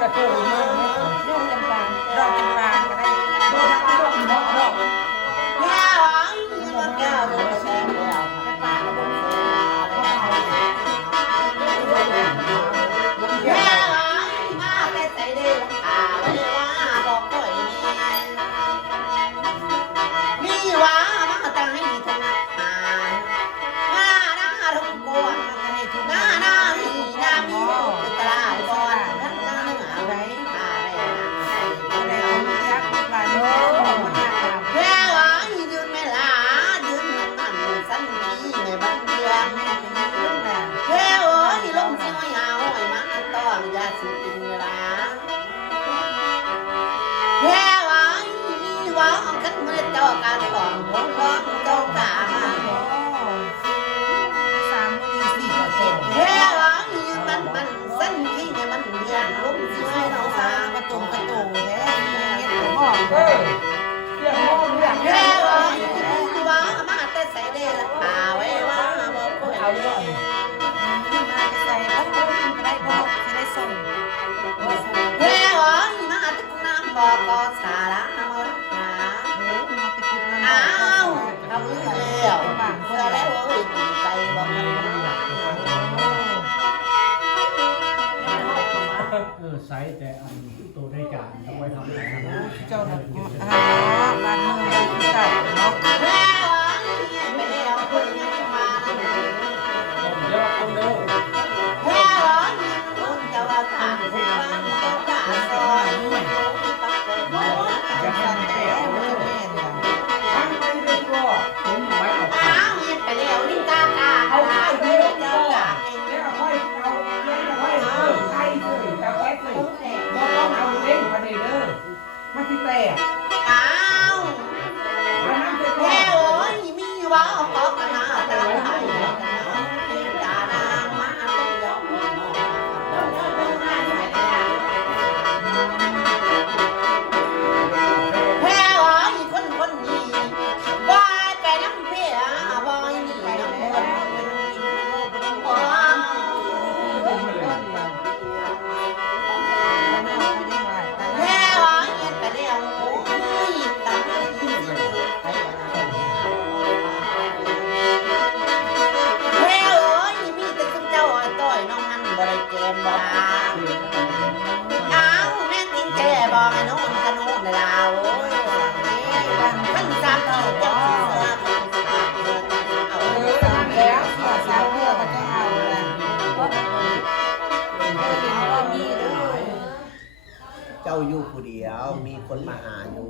กระโจนมากไหมดอกจำปาดอกจำปาก็ได้ดอกดอกดอกแก้วมันแก้วมันแก้วจำปาก็บนแก้วมาแต่ใส่เดือดไว้ว่าบอกก่อยนี่ว่ามาตั้งให้ทุกหน้าทุกกวนให้ทุกหน้ามีตลาดบอลทั้งหน้าอะไรอะไรยักษ์ปลาโน้แค่ว่ายืนไม่ลายืนมันสั้นที่ในบ้านเดียงแค่ว่าลงที่ไม่เอาไอ้มันต้องยาสูบกินเวลาแค่ว่าว่ากันเมื่อเจ้าการก่อนผมก็เจ้าตาแค่ว่ามันสั้นที่ในมันเดียงลงที่ไม่เอาสากระตุกแท้เงี้ยหอมแค่ว่ามาแต่ใส่เดลป่าไว้ว่าบอกก็เอาเลยมาใส่ก็ได้บอกจะได้ส่งแค่ว่ามาตึกน้ำบอกก็สาระหมดเอาเอาเลี้ยวเพื่อแล้วใจบอกไซส์แต่อันตัวได้การเอาไว้ทำอะไรครับเจ้าหน้าที่บ้านเมืองที่เก่าเนาะแม่ว่าไม่ได้เอาคนมาเดี๋ยวคนเดิมแม่ว่าคนจะว่าทางคนบ้านเจ้าตาซอยจะทำแต่ไม่เห็นทั้งไม่ได้ก็ผมไว้เอาไปแล้วนี่กากาเอาไปเดี๋ยวเจ้ากาแล้วค่อยเอาค่อยเอาใครเลยจะแค่เลยก็ต้องเอาเล่นมาดีเด้อมันที่แต่อ้าวแค่โอ้ยมีว่าขอกันนะแต่ละไทยจานางมาเดี๋ยวแค่โอ้ยคนนี้ว่าไปน้ำเพียว่านี่น้ำคนบอกไอ้น้องกระโน้นลาวท่านสามเจ้าเอาสามแล้วสามเพื่อมาจะเอาเลยเจ้าอยู่ผู้เดียวมีคนมาหาอยู่